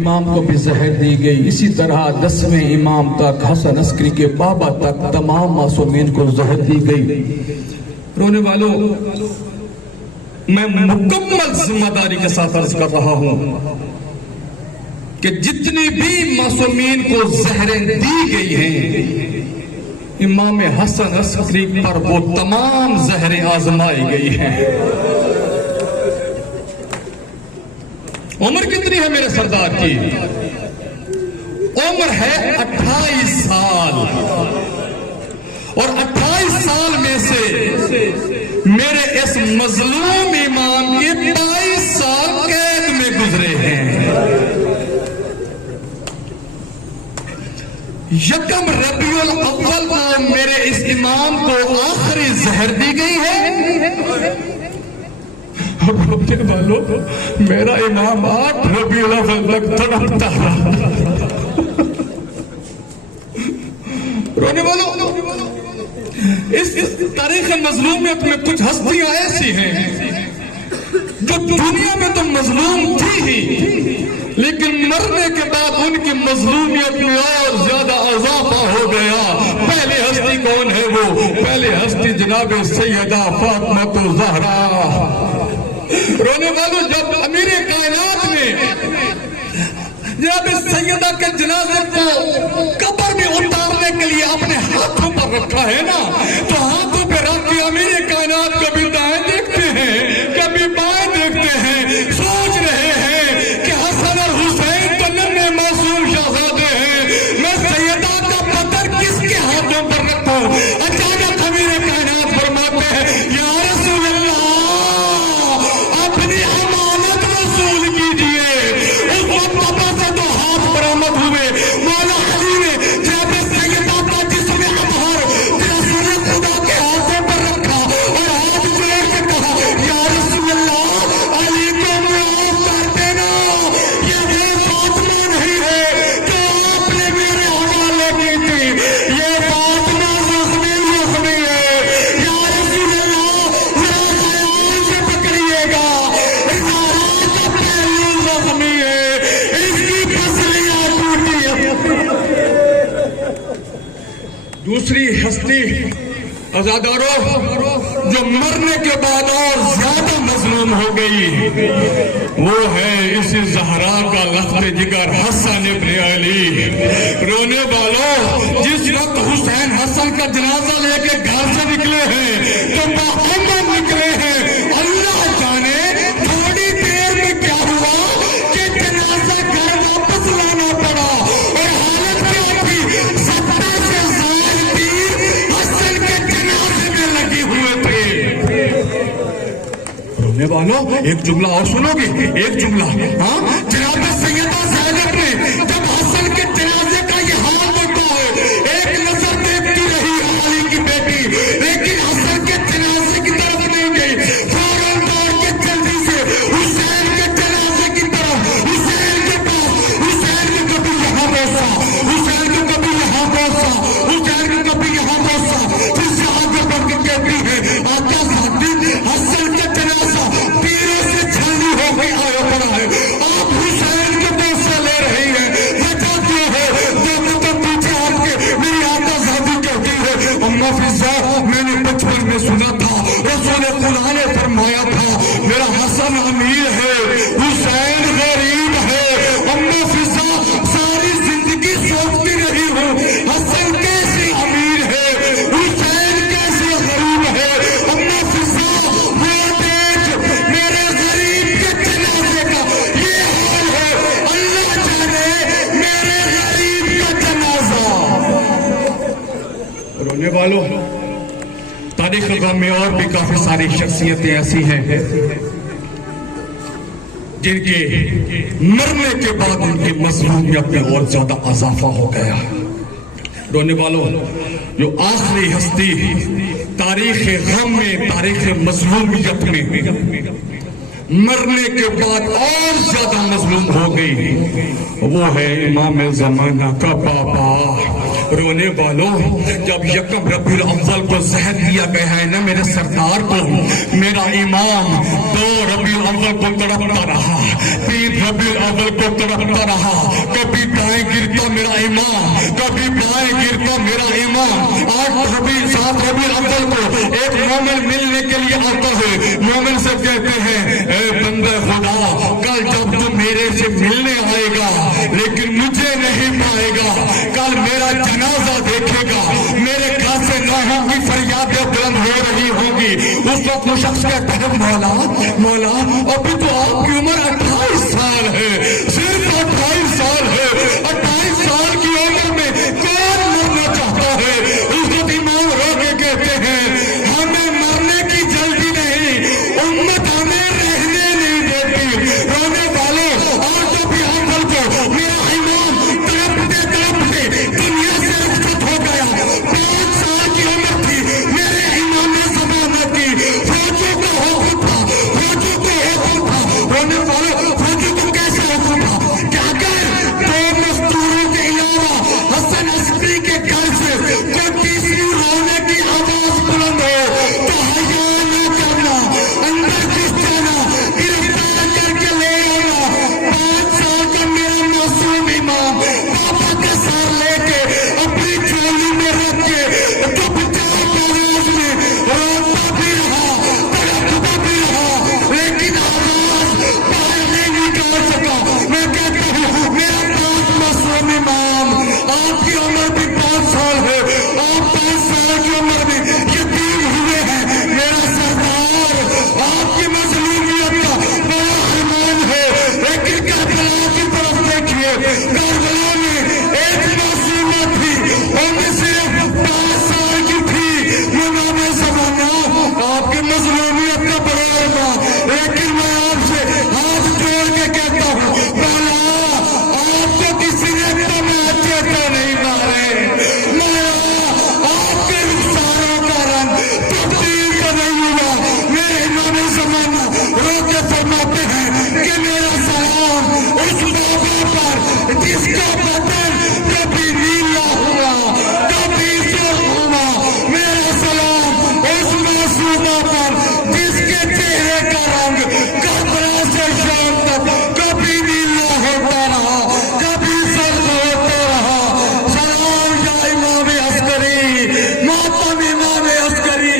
امام کو بھی زہر دی گئی، اسی طرح 10ویں امام تک، حسن عسکری کے بابا تک تمام معصومین کو زہر دی گئی۔ رونے والوں، میں مکمل ذمہ داری کے ساتھ عرض کر رہا ہوں کہ جتنی بھی معصومین کو زہریں دی گئی ہیں، امام حسن عسکری پر وہ تمام زہریں آزمائی گئی ہیں۔ عمر کتنی ہے میرے سردار کی؟ عمر ہے 28 سال، اور 28 سال میں سے میرے اس مظلوم امام کے 22 سال قید میں گزرے ہیں۔ یکم ربیع الاول کو میرے اس امام کو آخری زہر دی گئی ہے۔ رونے والوں، میرا امام 8 ربیع الاول تک تڑپتا رہا۔ رونے والوں، اس تاریخ مظلومیت میں کچھ ہستیاں ایسی ہیں جو دنیا میں تو مظلوم تھی ہی، لیکن مرنے کے بعد ان کی مظلومیت میں اور زیادہ اضافہ ہو گیا۔ پہلی ہستی کون ہے؟ وہ پہلی ہستی جناب سیدہ فاطمہ الزہرا۔ رونے والوں، جب امیر کائنات نے جناب سیدہ کے جنازے کو قبر میں اتارنے کے لیے اپنے ہاتھوں پر رکھا ہے نا، تو ہاتھوں پہ رکھ کے امیر کائنات کبھی دائیں دیکھتے ہیں، کبھی بائیں دیکھتے ہیں، سوچ رہے ہیں کہ حسن اور حسین تو ننھے معصوم شہزادے ہیں، میں سیدہ کا پتھر کس کے ہاتھوں پر رکھوں؟ اچانک امیر کائنات فرماتے ہیں، یا رسول اللہ، اپنی امانت وصول کیجئے۔ اس وقت پاپا سے تو ہاتھ برآمد ہوئے، مولا علی نے جناب سیدہ کا جسم اطہر رسول خدا کے ہاتھوں پر رکھا اور ہاتھ جوڑ کے کہا، یا رسول اللہ، علی کو معاف کر دینا، یہ وہ فاطمہ نہیں ہے جو آپ نے میرے حوالے کی تھی، یہ فاطمہ زخمی ہے۔ یا رسول اللہ، ذرا خیال سے پکڑیے گا، زہرا کا پہلو زخمی ہے، اس کی پسلیاں ٹوٹی ہیں۔ دوسری ہستی عزاداروں جو مرنے کے بعد اور زیادہ مظلوم ہو گئی، وہ ہے اس زہرا کا لخت جگر حسن ابن علی۔ رونے والوں، جس وقت حسین حسن کا جنازہ لے کے گھر سے نکلے ہیں تو باعمر نکلے ہیں، اللہ جانے تھوڑی دیر میں کیا ہوا کہ جنازہ گھر واپس لانا پڑا، اور حالت کیا تھی؟ 70 سے زائد تیر حسن کے جنازے میں لگے ہوئے تھے۔ رونے والوں، ایک جملہ اور سنو گے؟ ایک جملہ، ہاں، جناب سیدہ زینب نے جب حسن کے جنازے کا یہ حال دیکھا ہے، ایک نظر دیکھتی رہی علی کی بیٹی، لیکن حسن کے جنازے کی طرف نہیں گئی، فوراً دوڑ کے جلدی سے حسین کے جنازے کی طرف، حسین کے پاس، حسین کو کبھی یہاں پہنچا، حسین کو کبھی یہاں پہنچا، حسین کو کبھی یہاں پہنچا، پھر سے آگے بڑھ کے کہتی ہے، آقا ذاتی حسن کا جنازہ تیروں سے جھلنی ہو گئی آیا پڑا ہے، آپ حسین کے پیسے لے رہی ہیں، وجہ کیا ہے؟ دیکھو تو پیچھے ہٹ کے میری آقا ذاتی کہتی ہے، اما فضا، میں نے بچپن میں سنا تھا رسول خدا نے فرمایا تھا میرا حسن امیر ہے، حسین غریب ہے۔ اما فضا، ساری زندگی سوچتی رہی ہوں حسن کیسے امیر ہے، حسین کیسے غریب ہے۔ اما فضا، وہ دیکھ میرے غریب کے جنازے کا یہ حال ہے، اللہ جانے میرے غریب کا جنازہ۔ رونے والوں، تاریخ غم میں اور بھی کافی ساری شخصیتیں ایسی ہیں جن کے مرنے کے بعد ان کی مظلومیت میں اور زیادہ اضافہ ہو گیا۔ رونے والوں، جو آخری ہستی تاریخ غم میں، تاریخ مظلومیت میں مرنے کے بعد اور زیادہ مظلوم ہو گئی، وہ ہے امام زمانہ کا پاپا رونے والوں جب یکم ربیع الاول کو زہر دیا گیا ہے نا میرے سردار کو، میرا امام 2 ربیع الاول کو تڑپتا رہا، 3 ربیع الاول کو تڑپتا رہا، کبھی دائیں گرتا میرا امام، کبھی بائیں گرتا میرا امام۔ 7 ربیع الاول کو ایک مومن ملنے کے لیے آتا ہے، مومن سے کہتے ہیں اے بندہ خدا کل جب تو میرے سے ملنے آئے گا لیکن مجھے نہیں پائے گا، کل میرا جنازہ دیکھے گا، میرے گھر سے نوحوں کی فریادیں بلند ہو رہی ہوں گی۔ اس وقت وہ شخص کہتا ہے مولا ابھی تو آپ کی عمر 28 سال ہے، صرف 28 سال ہے، 28 سال کی عمر میں کون مرنا چاہتا ہے؟ اس وقت امام رو کے کہتے ہیں ہمیں مرنے کی جلدی نہیں، امت ہمیں رہنے نہیں دیتی۔ رونے والوں اور جو بھی حمل کو میرا امام تڑپتے دنیا سے رخصت ہو گیا، 5 سال کی عمر تھی میرے امام زمانہ کی، فوجوں کا حکم تھا، رونے والوں فوجوں کو کیسے حکم تھا کہ اگر 2 مزدوروں کے علاوہ حسن عسکری کے گھر سے کوئی تیسری رونے کی آواز بلند ہو تو حیا نہ کرنا، اندر گھس جانا، گرفتار کر کے لے آنا۔ 5 سال کا میرا معصوم امام پاپا کا سر لے کے اپنی جھولی میں رکھ کے چپچاپ آواز میں روتا بھی رہا، تڑپتا بھی رہا، لیکن آواز باہر نہیں نکال سکا۔ میں کہتا ہوں میرا پاک معصوم امام، آپ کی عمر بھی 5 سال ہے، آپ 5 سال کی عمر میں یتیم ہوئے ہیں۔ میرا سردار آپ کی مظلومیت کا بڑا ارمان ہے، لیکن کربلا کی طرف دیکھیے، کربلا میں ایک معصومہ تھی، عمر صرف 5 سال کی تھی، امام زمانہ آپ کی مظلومیت کا بڑا ارمان، لیکن میں آپ سے ہاتھ جوڑ کے کہتا ہوں مولا آپ کو کسی نے تماچے تو نہیں مارے، مولا آپ کے رخساروں کا رنگ تبدیل تو نہیں ہوا۔ میرے امام زمانہ رو کے فرماتے ہیں کہ میرا سلام اس بابا پر جس کا بدن کبھی نیلا ہوا کبھی سرخ ہوا، میرا سلام اس معصومہ پر جس کے چہرے کا رنگ کربلا سے شام تک کبھی نیلا ہوتا رہا کبھی سرخ ہوتا رہا۔ سلام یا امام عسکری، ماتم امام عسکری۔